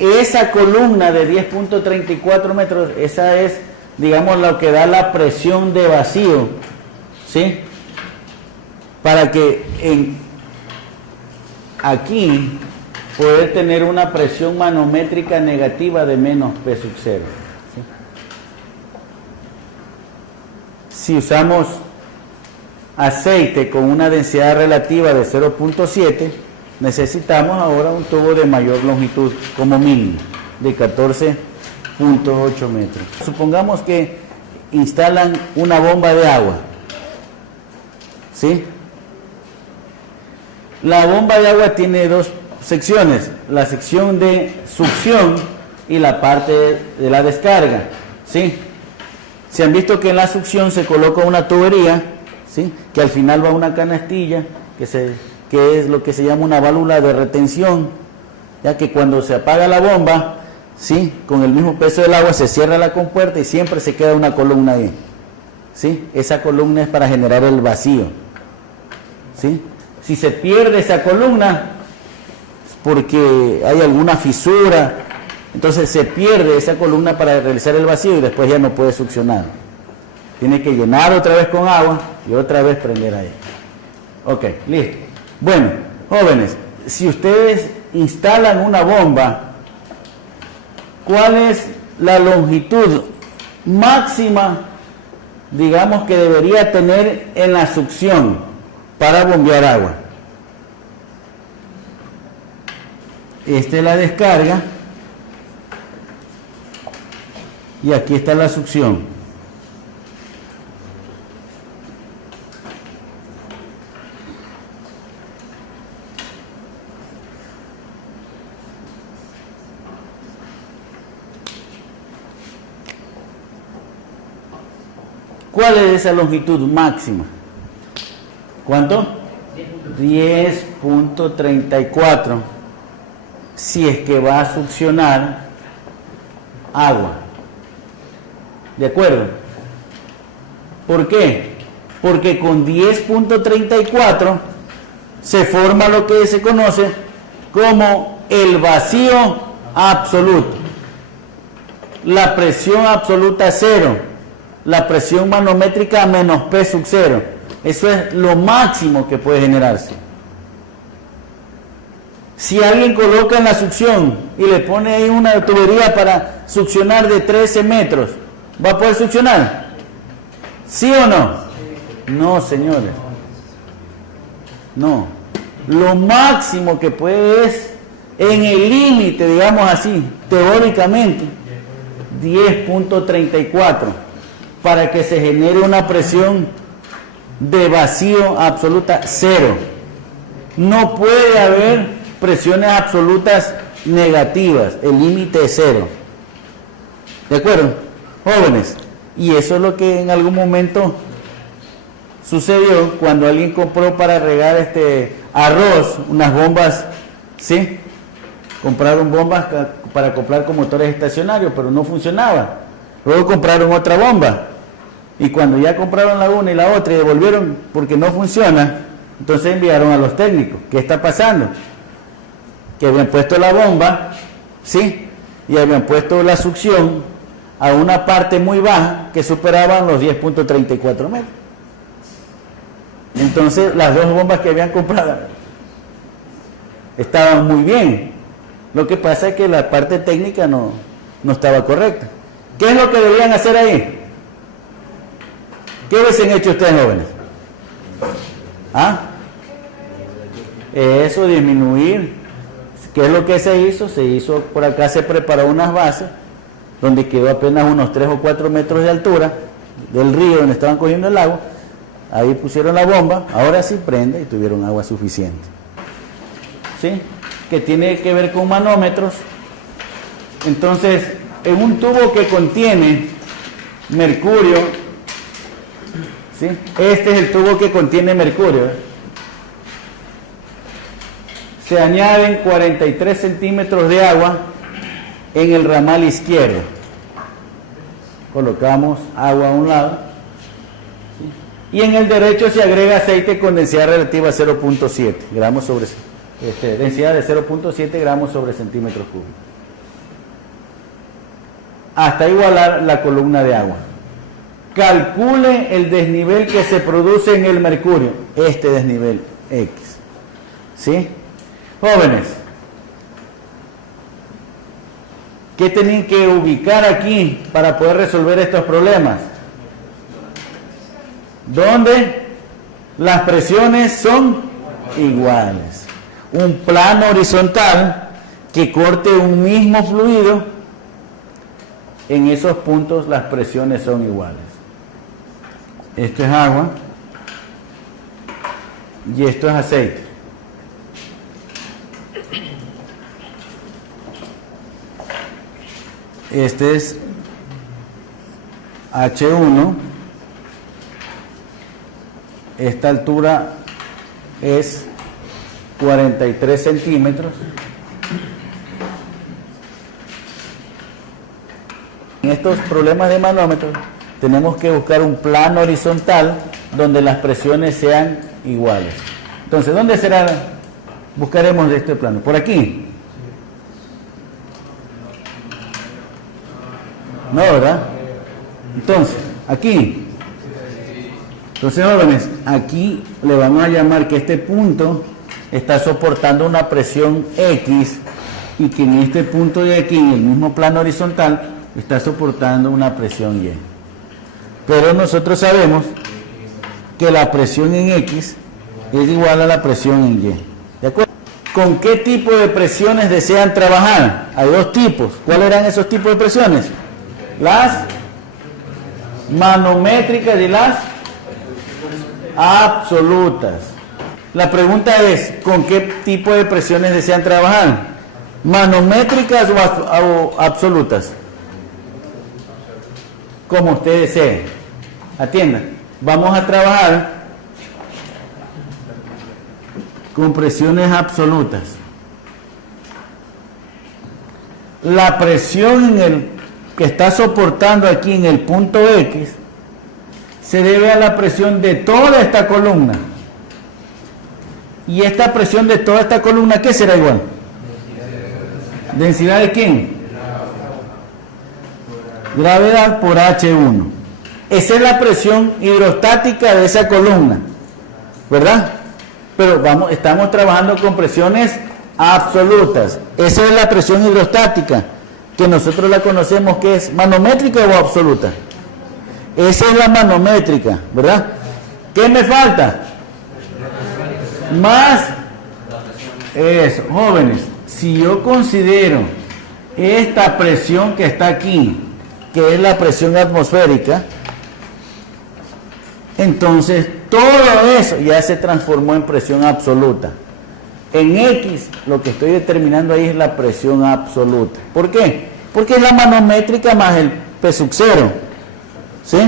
esa columna de 10.34 metros, esa es, digamos, lo que da la presión de vacío, ¿sí? Para que aquí poder tener una presión manométrica negativa de menos P sub 0. ¿Sí? Si usamos aceite con una densidad relativa de 0.7, necesitamos ahora un tubo de mayor longitud como mínimo, de 14.8 metros. Supongamos que instalan una bomba de agua, ¿sí? La bomba de agua tiene dos secciones, la sección de succión y la parte de la descarga, ¿sí? Se han visto que en la succión se coloca una tubería, ¿sí? Que al final va una canastilla, que es lo que se llama una válvula de retención, ya que cuando se apaga la bomba, ¿sí? Con el mismo peso del agua se cierra la compuerta y siempre se queda una columna ahí, ¿sí? Esa columna es para generar el vacío, ¿sí? Si se pierde esa columna, porque hay alguna fisura, entonces se pierde esa columna para realizar el vacío y después ya no puede succionar. Tiene que llenar otra vez con agua y otra vez prender ahí. Ok, listo. Bueno, jóvenes, si ustedes instalan una bomba, ¿cuál es la longitud máxima, digamos, que debería tener en la succión para bombear agua? Esta es la descarga y aquí está la succión. ¿Cuál es esa longitud máxima? ¿Cuánto? 10.34. Si es que va a succionar agua. ¿De acuerdo? ¿Por qué? Porque con 10.34 se forma lo que se conoce como el vacío absoluto. La presión absoluta cero. La presión manométrica menos P sub 0. Eso es lo máximo que puede generarse. Si alguien coloca en la succión y le pone ahí una tubería para succionar de 13 metros, ¿va a poder succionar? ¿Sí o no? No, señores. No. Lo máximo que puede es, en el límite, digamos así, teóricamente, 10.34, para que se genere una presión de vacío absoluta cero. No puede haber presiones absolutas negativas, el límite es cero. ¿De acuerdo? Jóvenes, y eso es lo que en algún momento sucedió cuando alguien compró para regar arroz, unas bombas, ¿sí? Compraron bombas para acoplar con motores estacionarios, pero no funcionaba. Luego compraron otra bomba, y cuando ya compraron la una y la otra y devolvieron porque no funciona, entonces enviaron a los técnicos. ¿Qué está pasando? Que habían puesto la bomba, ¿sí? Y habían puesto la succión a una parte muy baja que superaban los 10.34 metros. Entonces las dos bombas que habían comprado estaban muy bien. Lo que pasa es que la parte técnica no estaba correcta. ¿Qué es lo que deberían hacer ahí? ¿Qué hubiesen hecho ustedes, jóvenes? ¿Ah? Eso, disminuir. ¿Qué es lo que se hizo? Se hizo, por acá se preparó unas bases donde quedó apenas unos 3 o 4 metros de altura del río donde estaban cogiendo el agua. Ahí pusieron la bomba, ahora sí prende y tuvieron agua suficiente. ¿Sí? Que tiene que ver con manómetros. Entonces, en un tubo que contiene mercurio, ¿sí? Este es el tubo que contiene mercurio, se añaden 43 centímetros de agua en el ramal izquierdo. Colocamos agua a un lado, ¿sí? Y en el derecho se agrega aceite con densidad relativa a 0.7 gramos sobre densidad de 0.7 gramos sobre centímetro cúbico. hasta igualar la columna de agua. Calcule el desnivel que se produce en el mercurio, este desnivel X. ¿Sí? Jóvenes, ¿qué tienen que ubicar aquí para poder resolver estos problemas? Donde las presiones son iguales. Un plano horizontal que corte un mismo fluido, en esos puntos las presiones son iguales. Esto es agua y esto es aceite. Este es H1. Esta altura es 43 centímetros. En estos problemas de manómetro tenemos que buscar un plano horizontal donde las presiones sean iguales. Entonces, ¿dónde será? Buscaremos este plano. ¿Por aquí? No, ¿verdad? Entonces, aquí. Entonces, jóvenes, aquí le vamos a llamar que este punto está soportando una presión X y que en este punto de aquí, en el mismo plano horizontal, está soportando una presión Y. Pero nosotros sabemos que la presión en X es igual a la presión en Y. ¿De acuerdo? ¿Con qué tipo de presiones desean trabajar? Hay dos tipos. ¿Cuáles eran esos tipos de presiones? Las manométricas y las absolutas. La pregunta es, ¿con qué tipo de presiones desean trabajar? ¿Manométricas o absolutas? Como usted desee. Atiendan. Vamos a trabajar con presiones absolutas. La presión que está soportando aquí en el punto X se debe a la presión de toda esta columna. Y esta presión de toda esta columna, ¿qué será igual? ¿Densidad de quién? Gravedad por H1. Esa es la presión hidrostática de esa columna, ¿verdad? Pero estamos trabajando con presiones absolutas. Esa es la presión hidrostática, que nosotros la conocemos que es manométrica o absoluta. Esa es la manométrica, ¿verdad? ¿Qué me falta? Más eso, jóvenes. Si yo considero esta presión que está aquí, que es la presión atmosférica, entonces todo eso ya se transformó en presión absoluta. En X lo que estoy determinando ahí es la presión absoluta. ¿Por qué? Porque es la manométrica más el P sub 0. ¿Sí?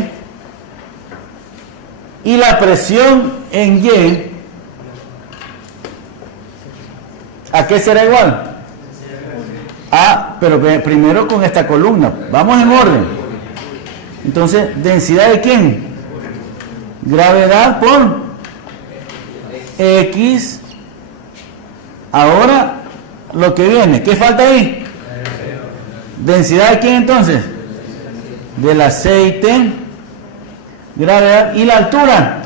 Y la presión en Y, ¿a qué será igual? Pero primero con esta columna. Vamos en orden. Entonces, ¿densidad de quién? Gravedad por X. Ahora, lo que viene. ¿Qué falta ahí? ¿Densidad de quién entonces? Del aceite. Gravedad. ¿Y la altura?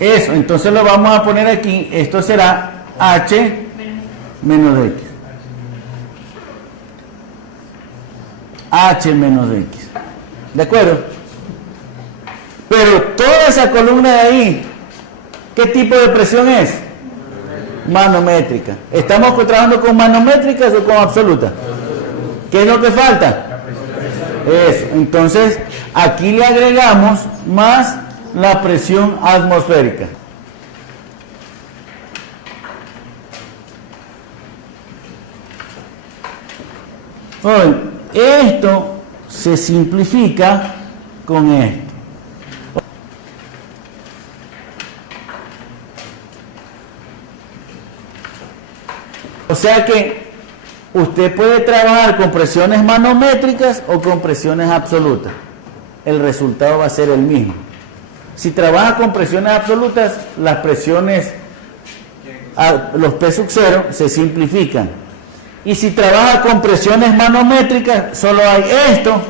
Eso. Entonces lo vamos a poner aquí. Esto será H menos X. H menos X. ¿De acuerdo? Pero toda esa columna de ahí, ¿qué tipo de presión es? Manométrica. ¿Estamos trabajando con manométricas o con absolutas? ¿Qué es lo que falta? Eso. Entonces, aquí le agregamos más la presión atmosférica. Hoy, esto se simplifica con esto. O sea que usted puede trabajar con presiones manométricas o con presiones absolutas. El resultado va a ser el mismo. Si trabaja con presiones absolutas, las presiones, los P sub 0 se simplifican. Y si trabaja con presiones manométricas, solo hay esto,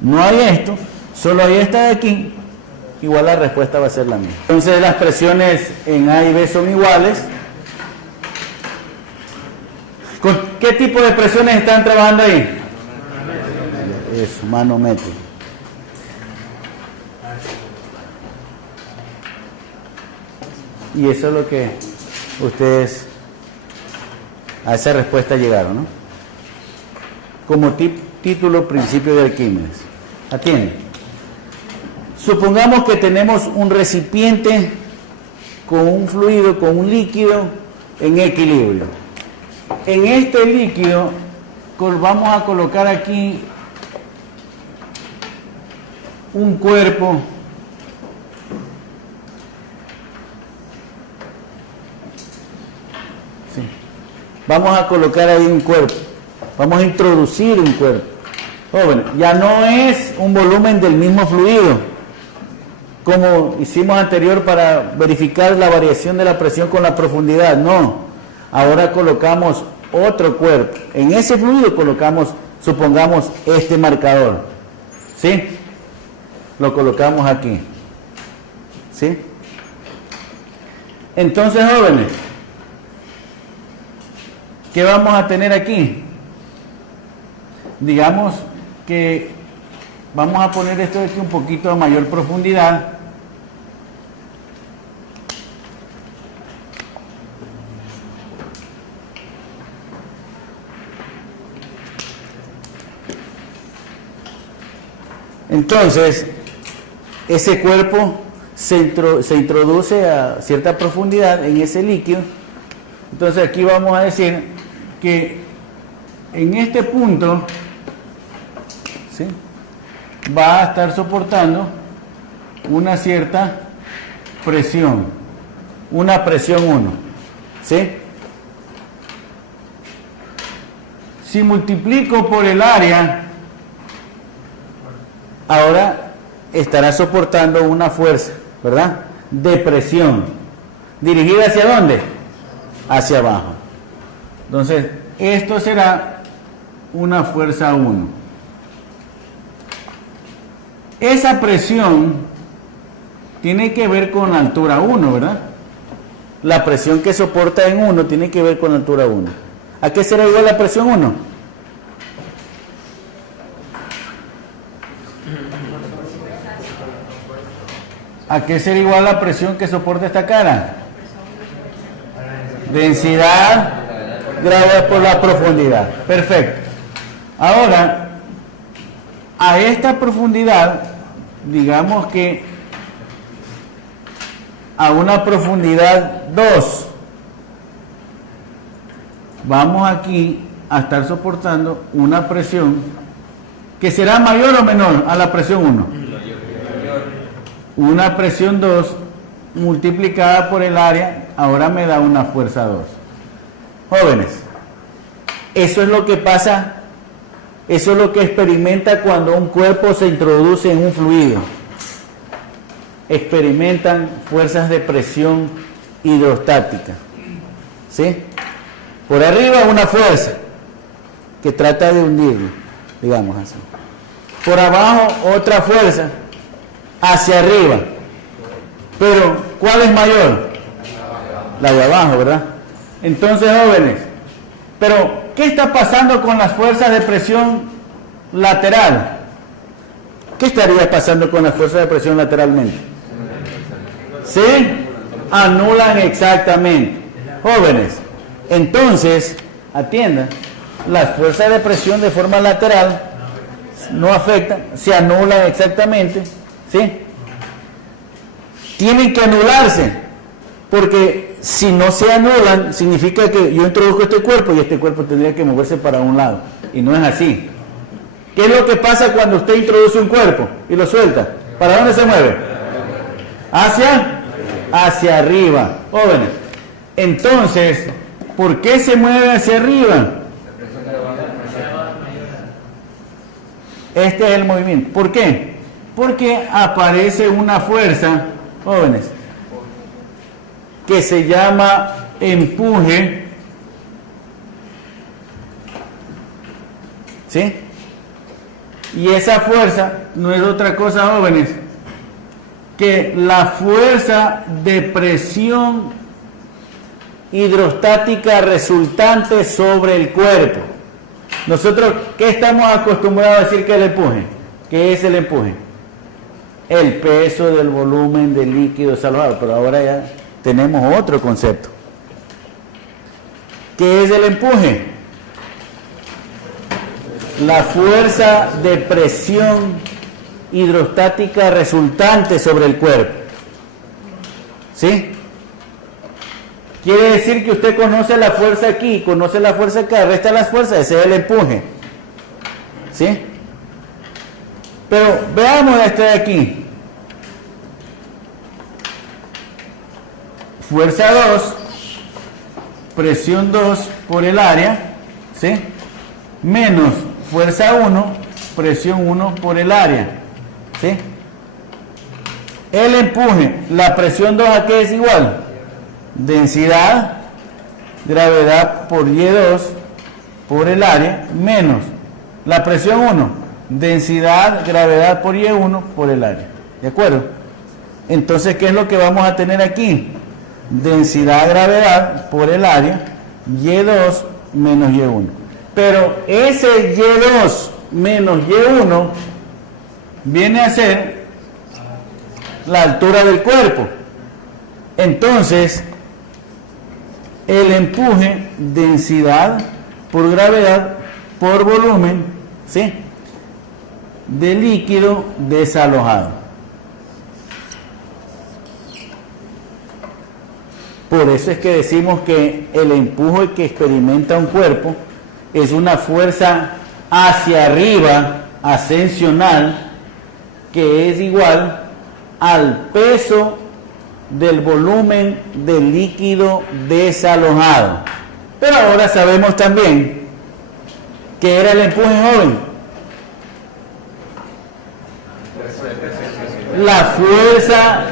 no hay esto, solo hay esta de aquí, igual la respuesta va a ser la misma. Entonces las presiones en A y B son iguales. ¿Con qué tipo de presiones están trabajando ahí? Eso, manométrico. Y eso es lo que ustedes a esa respuesta llegaron, ¿no? Como título, principio de Arquímedes. Atiende. Supongamos que tenemos un recipiente con un fluido, con un líquido en equilibrio. En este líquido vamos a colocar aquí un cuerpo vamos a colocar ahí un cuerpo, vamos a introducir un cuerpo. Jóvenes, ya no es un volumen del mismo fluido, como hicimos anterior para verificar la variación de la presión con la profundidad, no. Ahora colocamos otro cuerpo, en ese fluido colocamos, supongamos, este marcador, ¿sí? Lo colocamos aquí, ¿sí? Entonces, jóvenes, ¿qué vamos a tener aquí? Digamos que vamos a poner esto aquí un poquito a mayor profundidad. Entonces, ese cuerpo se introduce a cierta profundidad en ese líquido. Entonces aquí vamos a decir que en este punto, ¿sí?, va a estar soportando una cierta presión, una presión 1, ¿sí? Si multiplico por el área, ahora estará soportando una fuerza, ¿verdad?, de presión, dirigida ¿hacia dónde? Hacia abajo. Entonces, esto será una fuerza 1. Esa presión tiene que ver con la altura 1, ¿verdad? La presión que soporta en 1 tiene que ver con la altura 1. ¿A qué será igual la presión 1? ¿A qué será igual la presión que soporta esta cara? Densidad grados por la profundidad. Perfecto. Ahora, a esta profundidad, digamos que a una profundidad 2, vamos aquí a estar soportando una presión que será mayor o menor a la presión 1. Una presión 2 multiplicada por el área, ahora me da una fuerza 2. Jóvenes, eso es lo que pasa, eso es lo que experimenta cuando un cuerpo se introduce en un fluido. Experimentan fuerzas de presión hidrostática, ¿sí? Por arriba una fuerza que trata de hundirlo, digamos así. Por abajo otra fuerza hacia arriba. Pero, ¿cuál es mayor? La de abajo, ¿verdad? Entonces, jóvenes, pero ¿qué está pasando con las fuerzas de presión lateral? ¿Qué estaría pasando con las fuerzas de presión lateralmente? Se anulan exactamente. Jóvenes, entonces, atiendan, las fuerzas de presión de forma lateral no afectan, se anulan exactamente, ¿sí? Tienen que anularse, porque si no se anulan, significa que yo introduzco este cuerpo y este cuerpo tendría que moverse para un lado, y no es así. ¿Qué es lo que pasa cuando usted introduce un cuerpo y lo suelta? ¿Para dónde se mueve? Hacia arriba, jóvenes. Entonces, ¿por qué se mueve hacia arriba? Este es el movimiento. ¿Por qué? Porque aparece una fuerza, jóvenes, que se llama empuje ¿Sí? Y esa fuerza no es otra cosa, jóvenes, que la fuerza de presión hidrostática resultante sobre el cuerpo. Nosotros, ¿qué estamos acostumbrados a decir que es el empuje? ¿Qué es el empuje? El peso del volumen del líquido desalojado, pero ahora ya tenemos otro concepto. ¿Qué es el empuje? La fuerza de presión hidrostática resultante sobre el cuerpo. ¿Sí? Quiere decir que usted conoce la fuerza aquí, conoce la fuerza acá, resta las fuerzas, ese es el empuje. ¿Sí? Pero veamos este de aquí. Fuerza 2, presión 2 por el área, ¿sí? Menos fuerza 1, presión 1 por el área, ¿sí? El empuje, la presión 2 ¿a qué es igual? Densidad, gravedad por Y2 por el área, menos la presión 1, densidad, gravedad por Y1 por el área. ¿De acuerdo? Entonces, ¿qué es lo que vamos a tener aquí? Densidad, gravedad por el área, Y2 menos Y1. Pero ese Y2 menos Y1 viene a ser la altura del cuerpo. Entonces, el empuje, densidad por gravedad por volumen, ¿sí?, de líquido desalojado. Por eso es que decimos que el empuje que experimenta un cuerpo es una fuerza hacia arriba, ascensional, que es igual al peso del volumen del líquido desalojado. Pero ahora sabemos también que era el empuje, joven. La fuerza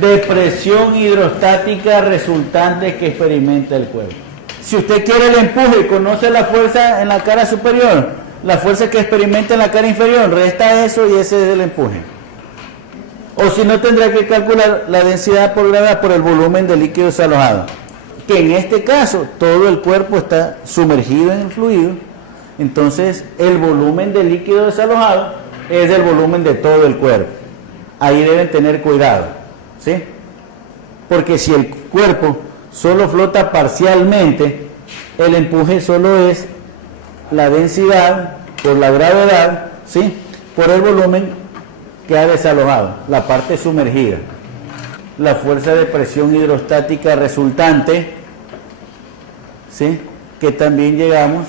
de presión hidrostática resultante que experimenta el cuerpo. Si usted quiere el empuje y conoce la fuerza en la cara superior, la fuerza que experimenta en la cara inferior, resta eso y ese es el empuje. O si no, tendrá que calcular la densidad por gravedad por el volumen de líquido desalojado, que en este caso todo el cuerpo está sumergido en el fluido. Entonces el volumen de líquido desalojado es el volumen de todo el cuerpo. Ahí deben tener cuidado, ¿sí? Porque si el cuerpo solo flota parcialmente, el empuje solo es la densidad por la gravedad, ¿sí?, por el volumen que ha desalojado, la parte sumergida. La fuerza de presión hidrostática resultante, ¿sí?, que también llegamos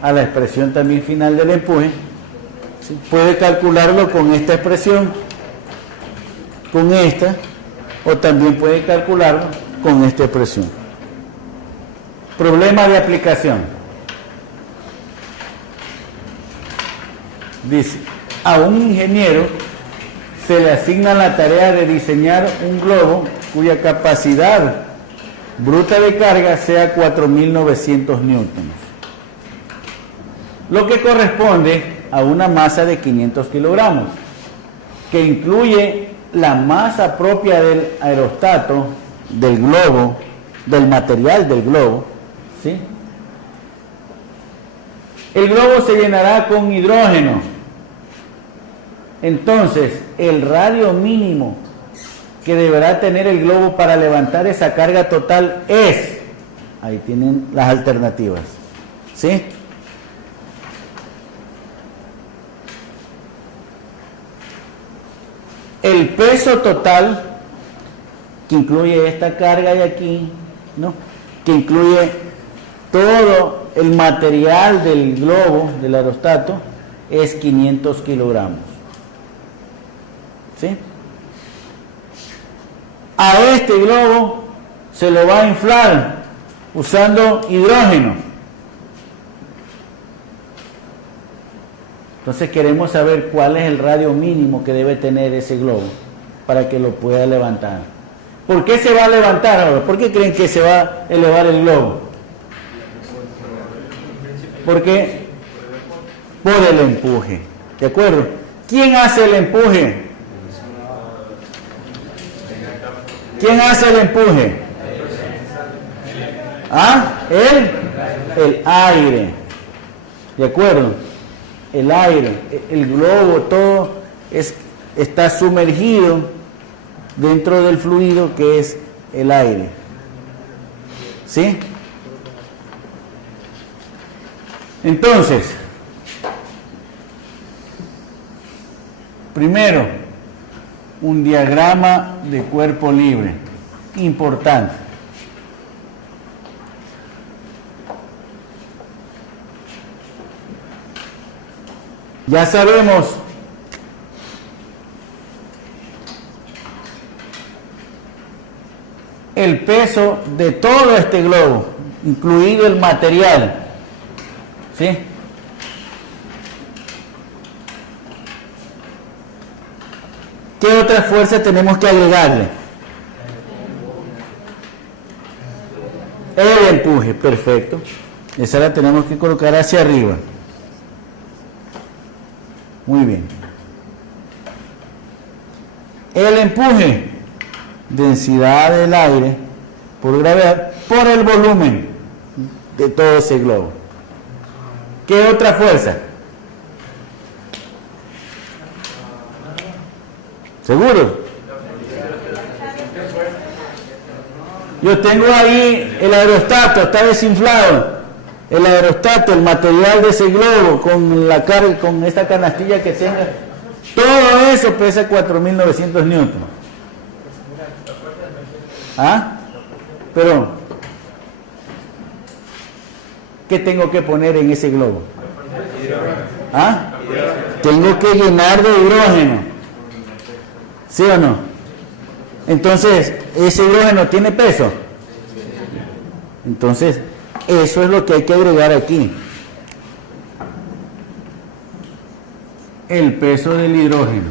a la expresión también final del empuje, ¿sí? Puede calcularlo con esta expresión, con esta, o también puede calcularlo con esta expresión. Problema de aplicación. Dice, a un ingeniero se le asigna la tarea de diseñar un globo cuya capacidad bruta de carga sea 4.900 newtons, lo que corresponde a una masa de 500 kilogramos, que incluye la masa propia del aerostato, del globo, del material del globo, ¿sí? El globo se llenará con hidrógeno. Entonces, el radio mínimo que deberá tener el globo para levantar esa carga total es, ahí tienen las alternativas, ¿sí? El peso total, que incluye esta carga de aquí, ¿no?, que incluye todo el material del globo, del aerostato, es 500 kilogramos. ¿Sí? A este globo se lo va a inflar usando hidrógeno. Entonces queremos saber cuál es el radio mínimo que debe tener ese globo para que lo pueda levantar. ¿Por qué se va a levantar ahora? ¿Por qué creen que se va a elevar el globo? Porque por el empuje. ¿De acuerdo? ¿Quién hace el empuje? ¿Quién hace el empuje? ¿Ah? El aire. ¿De acuerdo? El aire, el globo, todo está sumergido dentro del fluido que es el aire. ¿Sí? Entonces, primero, un diagrama de cuerpo libre. Importante. Ya sabemos el peso de todo este globo, incluido el material. ¿Sí? ¿Qué otra fuerza tenemos que agregarle? El empuje, perfecto. Esa la tenemos que colocar hacia arriba. Muy bien. El empuje, densidad del aire por gravedad, por el volumen de todo ese globo. ¿Qué otra fuerza? ¿Seguro? Yo tengo ahí el aerostato, está desinflado. El aerostato, el material de ese globo, con la carga, con esta canastilla que tenga, todo eso pesa 4.900 newtons. ¿Ah? Pero, ¿qué tengo que poner en ese globo? ¿Ah? Tengo que llenar de hidrógeno. ¿Sí o no? Entonces, ¿ese hidrógeno tiene peso? Entonces, eso es lo que hay que agregar aquí. El peso del hidrógeno.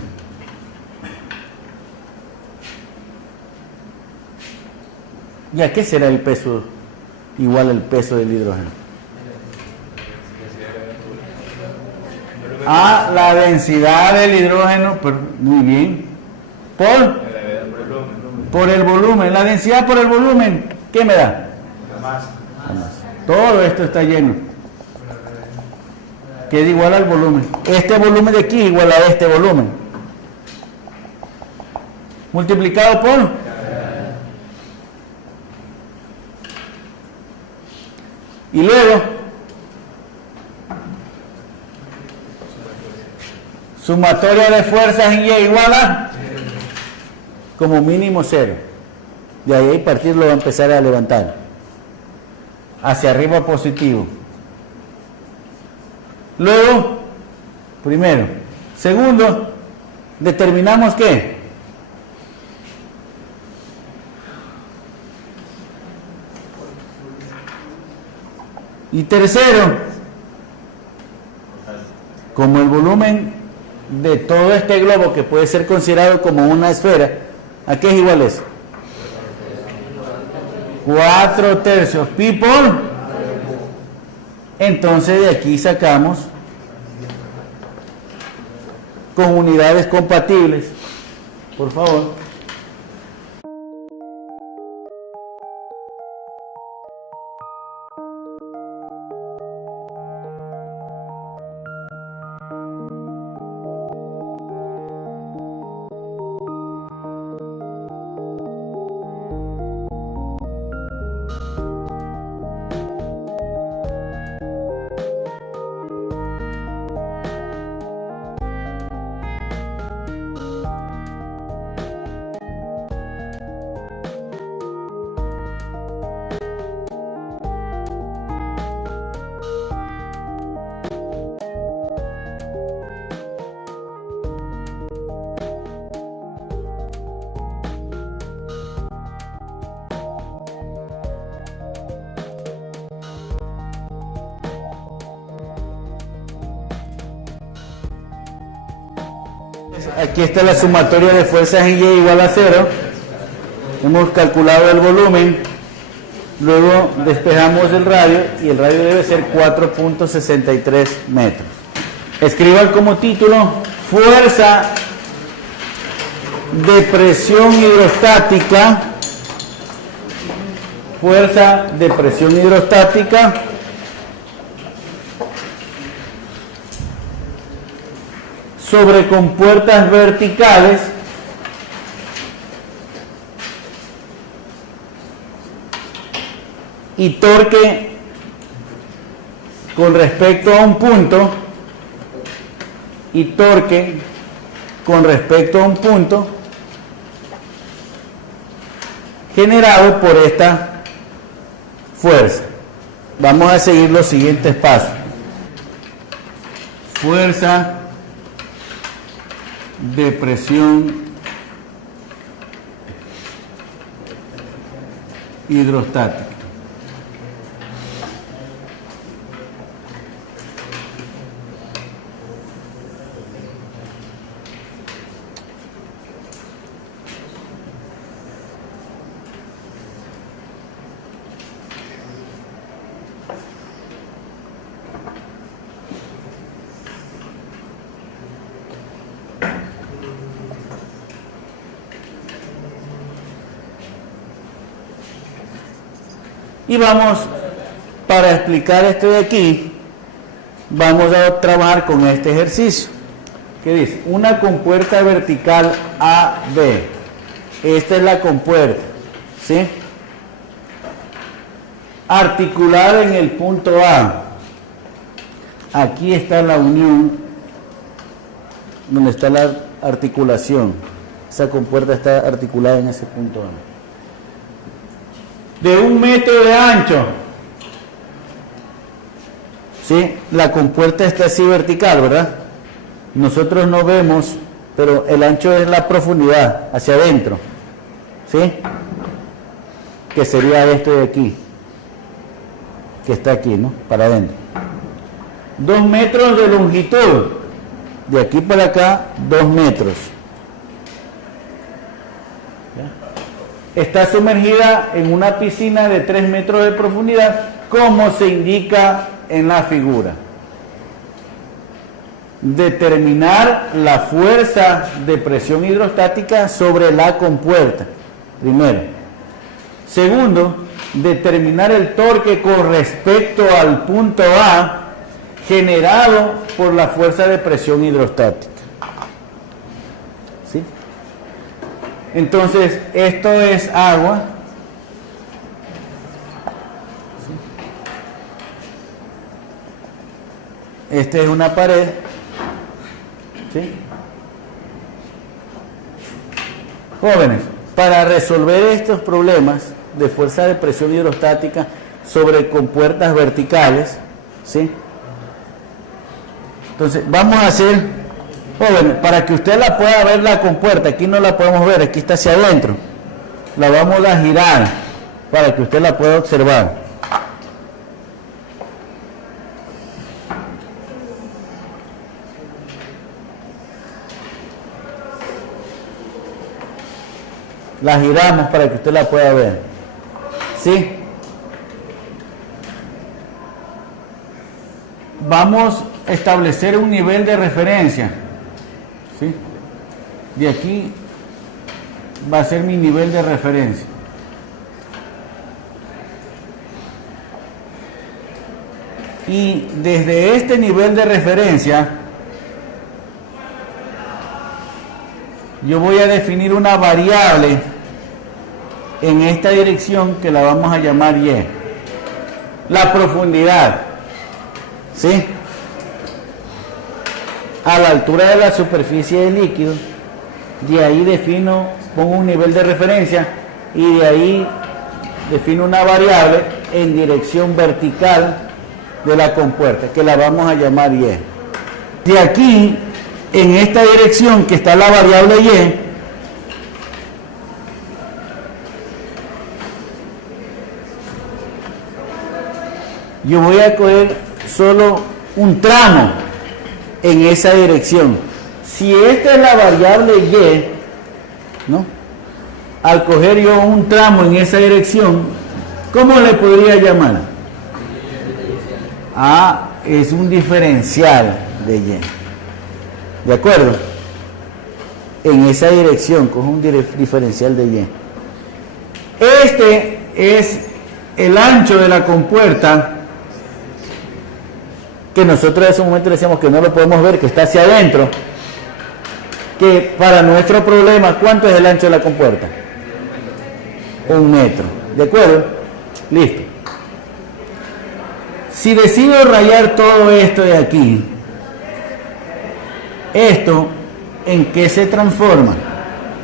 ¿Y a qué será el peso igual al peso del hidrógeno? A la densidad del hidrógeno, muy bien. Por el volumen. La densidad por el volumen, ¿qué me da? La masa. Todo esto está lleno. Que es igual al volumen. Este volumen de aquí es igual a este volumen. Multiplicado por. Y luego, sumatoria de fuerzas en Y igual a, como mínimo 0. De ahí a partir lo va a empezar a levantar. Hacia arriba positivo. Luego, primero. Segundo, determinamos ¿qué? Y tercero, como el volumen de todo este globo, que puede ser considerado como una esfera, ¿a qué es igual eso? 4/3 pi por. Entonces de aquí sacamos con unidades compatibles, por favor. Aquí está la sumatoria de fuerzas en Y igual a 0. Hemos calculado el volumen, luego despejamos el radio y el radio debe ser 4.63 metros. Escriban como título: fuerza de presión hidrostática, fuerza de presión hidrostática sobre compuertas verticales y torque con respecto a un punto generado por esta fuerza. Vamos a seguir los siguientes pasos. Fuerza de presión hidrostática. Y vamos, para explicar esto de aquí, vamos a trabajar con este ejercicio. ¿Qué dice? Una compuerta vertical AB. Esta es la compuerta, ¿sí? Articulada en el punto A. Aquí está la unión, donde está la articulación. Esa compuerta está articulada en ese punto A. De 1 metro de ancho, ¿sí? La compuerta está así vertical, ¿verdad? Nosotros no vemos, pero el ancho es la profundidad hacia adentro, ¿sí? Que sería esto de aquí, que está aquí, ¿no? Para adentro. 2 metros de longitud, de aquí para acá 2 metros. Está sumergida en una piscina de 3 metros de profundidad, como se indica en la figura. Determinar la fuerza de presión hidrostática sobre la compuerta, primero. Segundo, determinar el torque con respecto al punto A generado por la fuerza de presión hidrostática. ¿Sí? Entonces, esto es agua. Esta es una pared. ¿Sí? Jóvenes, para resolver estos problemas de fuerza de presión hidrostática sobre compuertas verticales, ¿sí? Entonces, vamos a hacer... Jóvenes, para que usted la pueda ver la compuerta, aquí no la podemos ver, aquí está hacia adentro. La vamos a girar para que usted la pueda observar. La giramos para que usted la pueda ver. ¿Sí? Vamos a establecer un nivel de referencia. ¿Sí? De aquí va a ser mi nivel de referencia. Y desde este nivel de referencia yo voy a definir una variable en esta dirección que la vamos a llamar Y. La profundidad, ¿sí? A la altura de la superficie del líquido, de ahí defino, pongo un nivel de referencia y de ahí defino una variable en dirección vertical de la compuerta, que la vamos a llamar Y. De aquí, en esta dirección que está la variable Y, yo voy a coger solo un tramo en esa dirección. Si esta es la variable Y, ¿no? al coger yo un tramo en esa dirección, ¿cómo le podría llamar? Es un diferencial de Y. ¿De acuerdo? En esa dirección, coge un diferencial de Y. Este es el ancho de la compuerta, que nosotros en ese momento le decíamos que no lo podemos ver, que está hacia adentro, que para nuestro problema, ¿cuánto es el ancho de la compuerta? 1 metro. ¿De acuerdo? Listo. Si decido rayar todo esto de aquí, ¿esto en qué se transforma?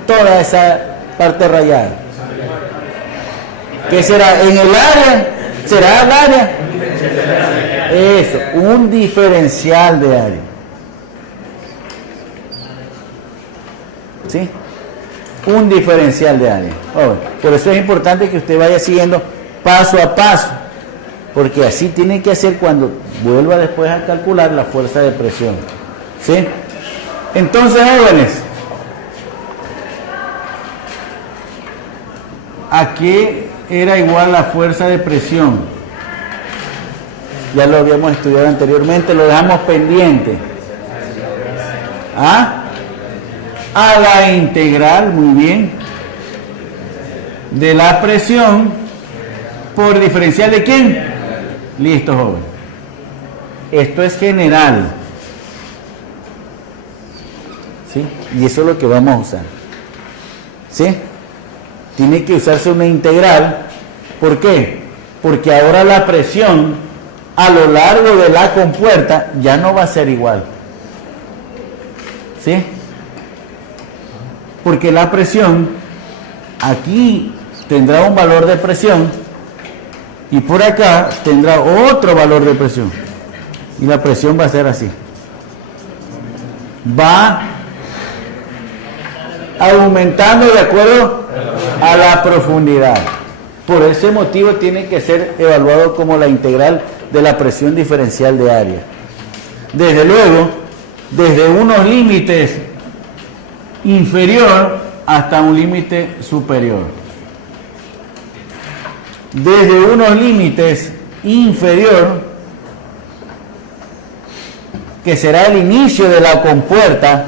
Toda esa parte rayada. ¿Qué será? ¿En el área? ¿Será el área? Eso, un diferencial de área. ¿Sí? Un diferencial de área. Por eso es importante que usted vaya siguiendo paso a paso, porque así tiene que hacer cuando vuelva después a calcular la fuerza de presión. ¿Sí? Entonces, jóvenes, aquí era igual la fuerza de presión. Ya lo habíamos estudiado anteriormente, lo dejamos pendiente. A la integral, muy bien, de la presión por diferencial de ¿quién? Listo, joven. Esto es general. ¿Sí? Y eso es lo que vamos a usar. ¿Sí? Tiene que usarse una integral. ¿Por qué? Porque ahora la presión a lo largo de la compuerta ya no va a ser igual. ¿Sí? Porque la presión aquí tendrá un valor de presión y por acá tendrá otro valor de presión. Y la presión va a ser así. Va aumentando de acuerdo a la profundidad. Por ese motivo tiene que ser evaluado como la integral de la presión diferencial de área. Desde luego, desde unos límites inferior hasta un límite superior. Desde unos límites inferior, que será el inicio de la compuerta,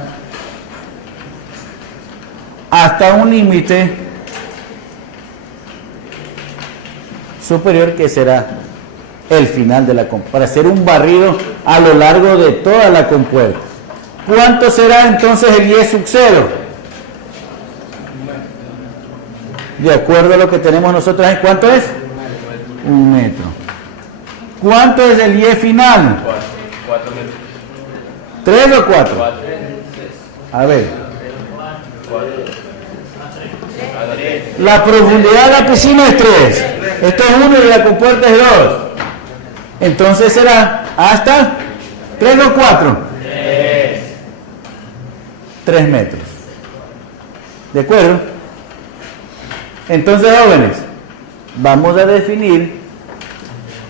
hasta un límite superior, que será el final de la compuerta, para hacer un barrido a lo largo de toda la compuerta. ¿Cuánto será entonces el Y sub 0? De acuerdo a lo que tenemos nosotros, ¿cuánto es? 1 metro. ¿Cuánto es el Y final? 4 metros. 3 o 4. A ver. La profundidad de la piscina es 3. Esto es 1 y la compuerta es 2. Entonces será hasta 3 o 4. 3 metros. ¿De acuerdo? Entonces, jóvenes, vamos a definir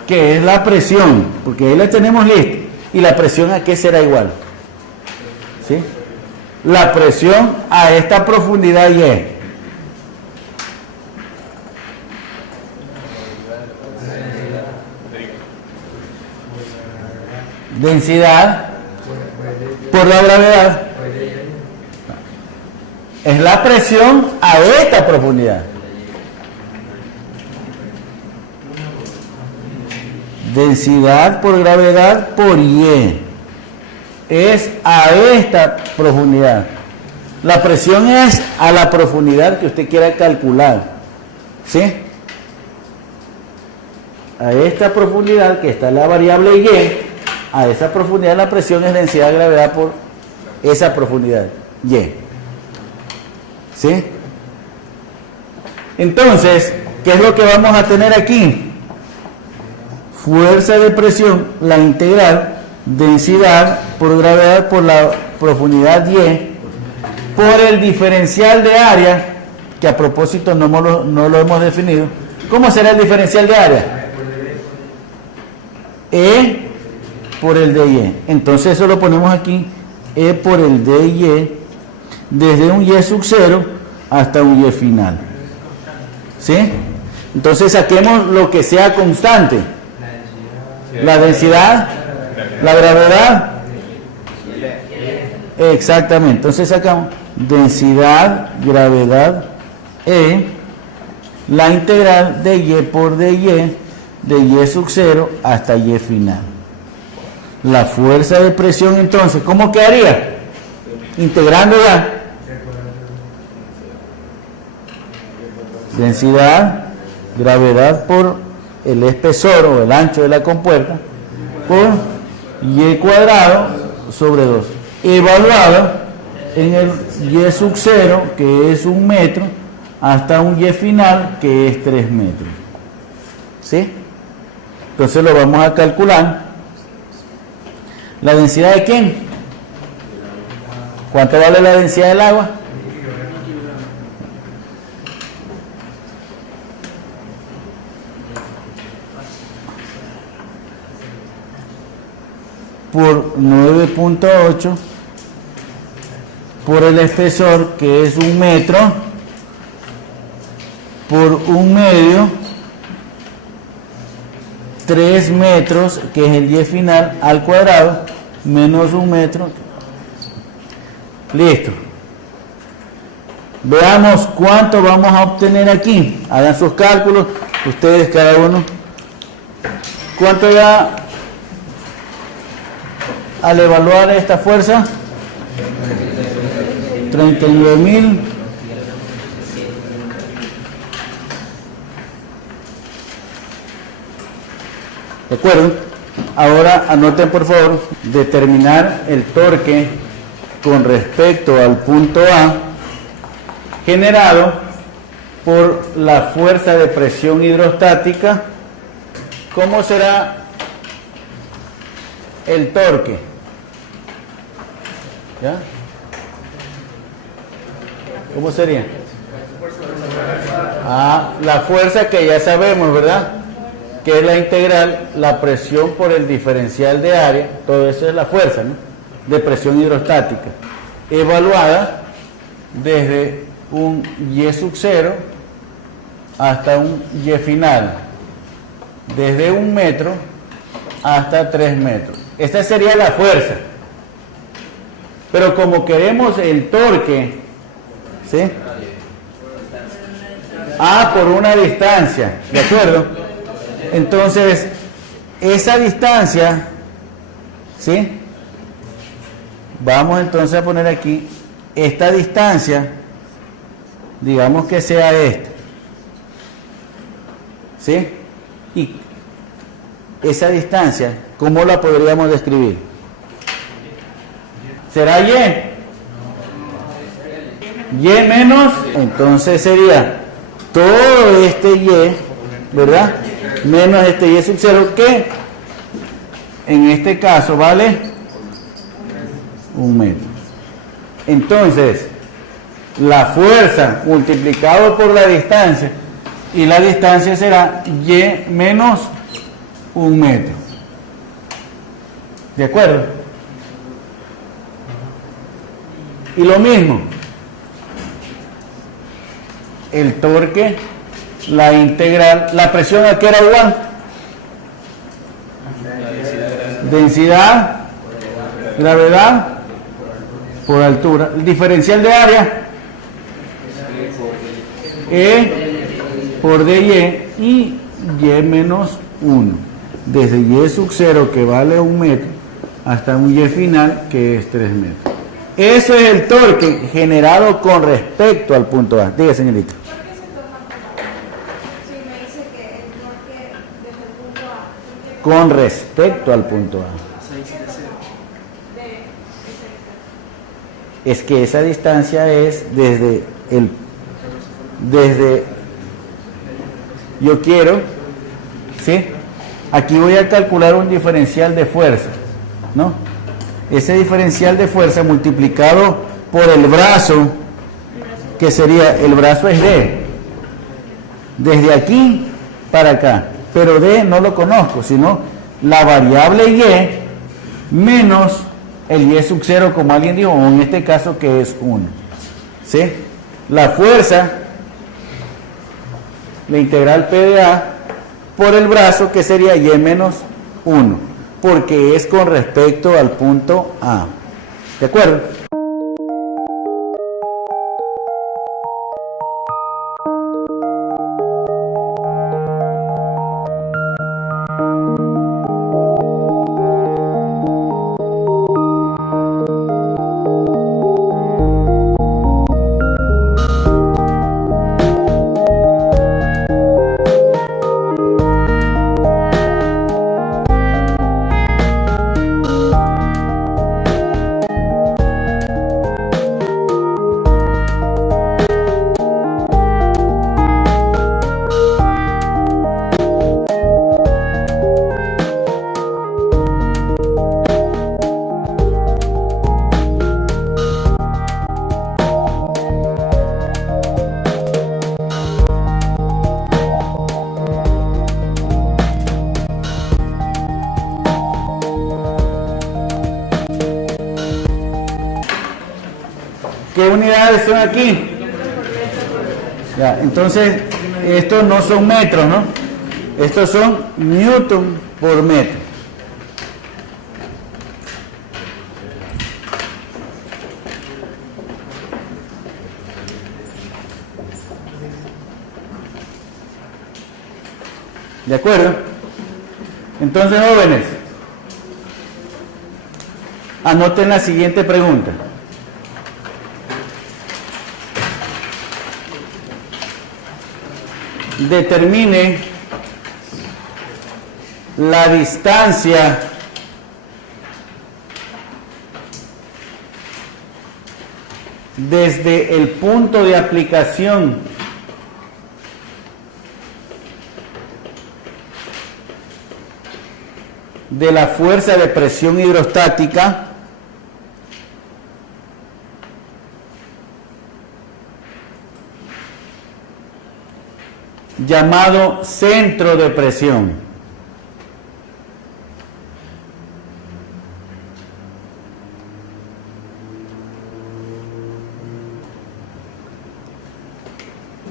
qué es la presión, porque ahí la tenemos lista. ¿Y la presión a qué será igual? ¿Sí? La presión a esta profundidad Y. Densidad por la gravedad. Es la presión a esta profundidad. Densidad por gravedad por Y. Es a esta profundidad. La presión es a la profundidad que usted quiera calcular. ¿Sí? A esta profundidad que está la variable Y, a esa profundidad la presión es densidad de gravedad por esa profundidad Y. ¿Sí? Entonces, ¿qué es lo que vamos a tener aquí? Fuerza de presión, la integral, densidad por gravedad por la profundidad Y, por el diferencial de área, que a propósito no lo hemos definido. ¿Cómo será el diferencial de área? E por el de Y. Entonces eso lo ponemos aquí, E por el de Y, desde un Y sub 0 hasta un Y final. ¿Sí? Entonces saquemos lo que sea constante. La densidad, la gravedad. Exactamente. Entonces sacamos densidad, gravedad, E, la integral de Y por dy, de Y sub 0 hasta Y final. La fuerza de presión entonces, ¿cómo quedaría? Integrándola. Densidad, gravedad por el espesor o el ancho de la compuerta por Y cuadrado sobre 2. Evaluado en el Y sub 0, que es 1 metro, hasta un Y final, que es 3 metros. ¿Sí? Entonces lo vamos a calcular. ¿La densidad de quién? ¿Cuánto vale la densidad del agua? Por 9.8 por el espesor, que es 1 metro, por 1 medio, 3 metros, que es el Y final, al cuadrado, menos 1 metro. Listo. Veamos cuánto vamos a obtener aquí. Hagan sus cálculos, ustedes cada uno. ¿Cuánto da al evaluar esta fuerza? 39.000. ¿De acuerdo? Ahora anoten por favor, determinar el torque con respecto al punto A generado por la fuerza de presión hidrostática. ¿Cómo será el torque? ¿Ya? ¿Cómo sería? La fuerza que ya sabemos, ¿verdad? Que es la integral, la presión por el diferencial de área, todo eso es la fuerza, ¿no?, de presión hidrostática, evaluada desde un Y sub 0 hasta un Y final, desde 1 metro hasta 3 metros. Esta sería la fuerza. Pero como queremos el torque, ¿sí?, por una distancia, ¿de acuerdo? Entonces, esa distancia, ¿sí?, vamos entonces a poner aquí, esta distancia, digamos que sea esta, ¿sí? Y esa distancia, ¿cómo la podríamos describir? ¿Será Y? Y menos, entonces sería todo este Y, ¿verdad?, menos este Y sub 0, que en este caso vale 1 metro. Entonces, la fuerza multiplicado por la distancia, y la distancia será Y menos 1 metro. ¿De acuerdo? Y lo mismo, el torque, la integral, la presión aquí era igual. Densidad, gravedad por altura. El diferencial de área, E por dy y Y menos 1. Desde Y sub 0, que vale 1 metro, hasta un Y final, que es 3 metros. Eso es el torque generado con respecto al punto A. Diga, señorita. Con respecto al punto A. Es que esa distancia es desde yo quiero, ¿sí? Aquí voy a calcular un diferencial de fuerza, ¿no? Ese diferencial de fuerza multiplicado por el brazo, que sería, el brazo es D, desde aquí para acá, pero D no lo conozco, sino la variable Y menos el Y sub 0, como alguien dijo, o en este caso que es 1, ¿sí? La fuerza la integral P de A por el brazo, que sería y menos 1, porque es con respecto al punto A. ¿De acuerdo? ¿Qué unidades son aquí? Ya, entonces, estos no son metros, ¿no? Estos son newton por metro. ¿De acuerdo? Entonces, jóvenes, anoten la siguiente pregunta. Determine la distancia desde el punto de aplicación de la fuerza de presión hidrostática llamado centro de presión.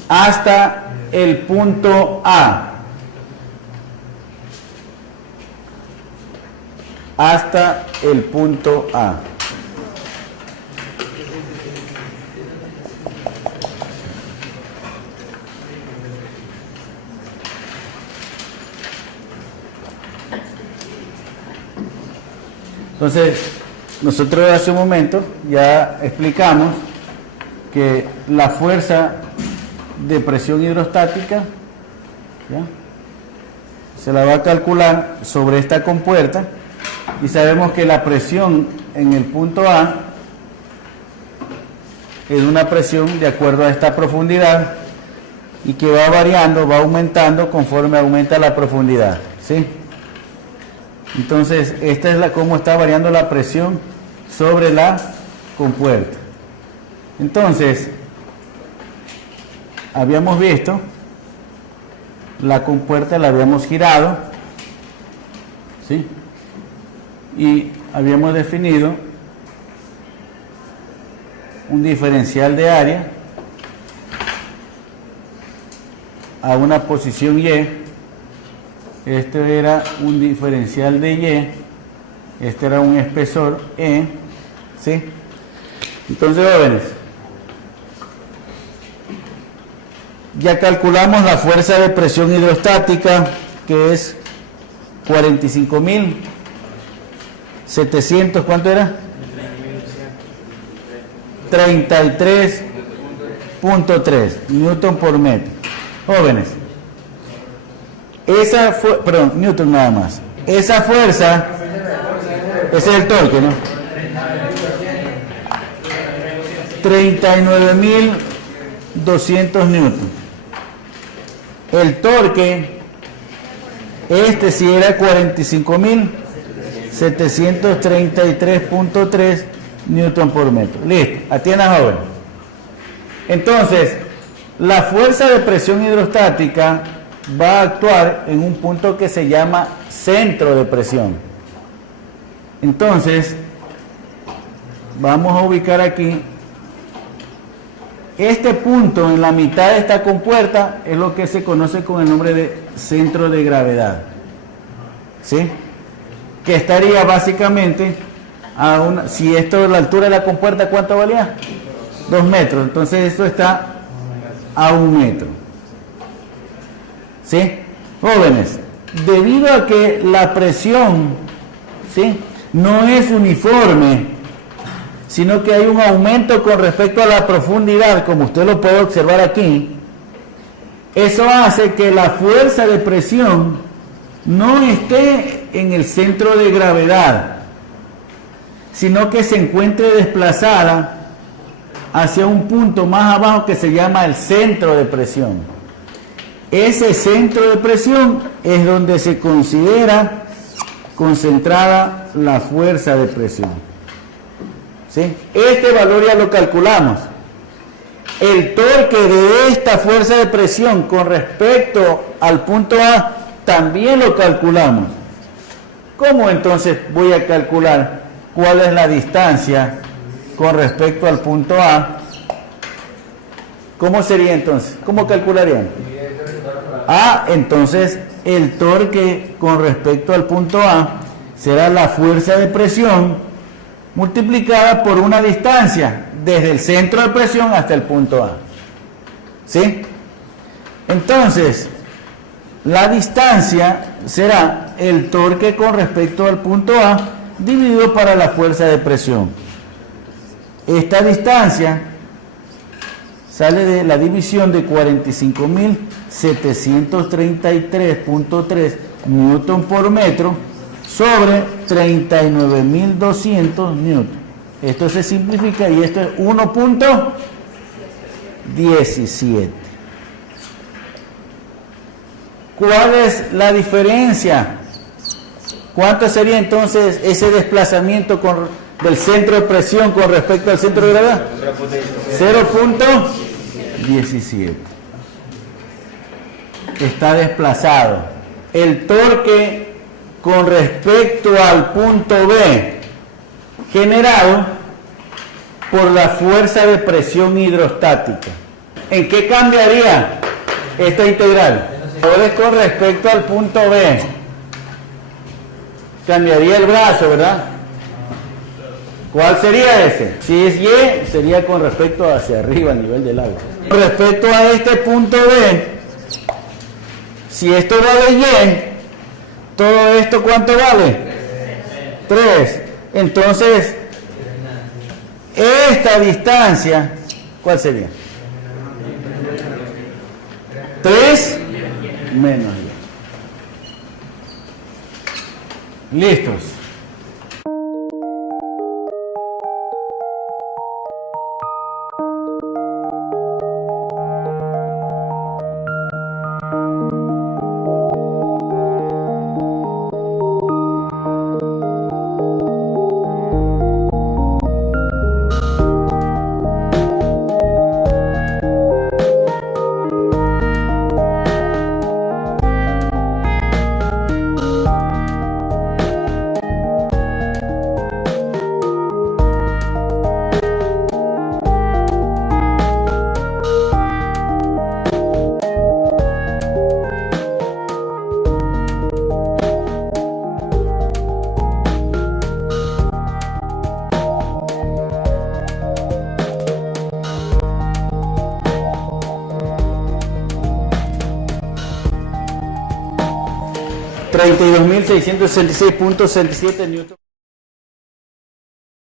Hasta el punto A. Hasta el punto A. Entonces, nosotros hace un momento ya explicamos que la fuerza de presión hidrostática, ¿ya?, se la va a calcular sobre esta compuerta y sabemos que la presión en el punto A es una presión de acuerdo a esta profundidad y que va variando, va aumentando conforme aumenta la profundidad, ¿sí? Entonces, esta es cómo está variando la presión sobre la compuerta. Entonces, habíamos visto, la compuerta la habíamos girado, ¿sí?, y habíamos definido un diferencial de área a una posición Y. Este era un diferencial de Y, este era un espesor E, ¿sí? Entonces, jóvenes, ya calculamos la fuerza de presión hidrostática, que es 45.700, ¿cuánto era? 33.3 newton por metro. Jóvenes, esa fue, perdón, newton nada más. Esa fuerza, ese es el torque, ¿no? 39.200 newton. El torque, este sí era 45.733.3 newton por metro. Listo, atiendan ahora. Entonces, la fuerza de presión hidrostática va a actuar en un punto que se llama centro de presión. Entonces, vamos a ubicar aquí Este punto en la mitad de esta compuerta es lo que se conoce con el nombre de centro de gravedad, ¿sí? Que estaría básicamente a una, si esto es la altura de la compuerta, ¿cuánto valía? 2 metros, entonces esto está a 1 metro, ¿sí? Jóvenes, debido a que la presión, ¿sí?, no es uniforme, sino que hay un aumento con respecto a la profundidad, como usted lo puede observar aquí, eso hace que la fuerza de presión no esté en el centro de gravedad, sino que se encuentre desplazada hacia un punto más abajo que se llama el centro de presión. Ese centro de presión es donde se considera concentrada la fuerza de presión, ¿sí? Este valor ya lo calculamos. El torque de esta fuerza de presión con respecto al punto A también lo calculamos. ¿Cómo entonces voy a calcular cuál es la distancia con respecto al punto A? ¿Cómo sería entonces? ¿Cómo calcularían? Entonces el torque con respecto al punto A será la fuerza de presión multiplicada por una distancia desde el centro de presión hasta el punto A, ¿sí? Entonces la distancia será el torque con respecto al punto A dividido para la fuerza de presión. Esta distancia sale de la división de 45.733.3 newton por metro sobre 39.200 newton. Esto se simplifica y esto es 1.17. ¿Cuál es la diferencia? ¿Cuánto sería entonces ese desplazamiento del centro de presión con respecto al centro de gravedad? 0.17. Está desplazado. El torque con respecto al punto B generado por la fuerza de presión hidrostática. ¿En qué cambiaría esta integral? Ahora con respecto al punto B. Cambiaría el brazo, ¿verdad? ¿Cuál sería ese? Si es Y, sería con respecto hacia arriba, a nivel del agua. Con respecto a este punto B, si esto vale Y, todo esto ¿cuánto vale? 3. Entonces, esta distancia, ¿cuál sería? 3 menos Y. Listos. $32.666.67 newton.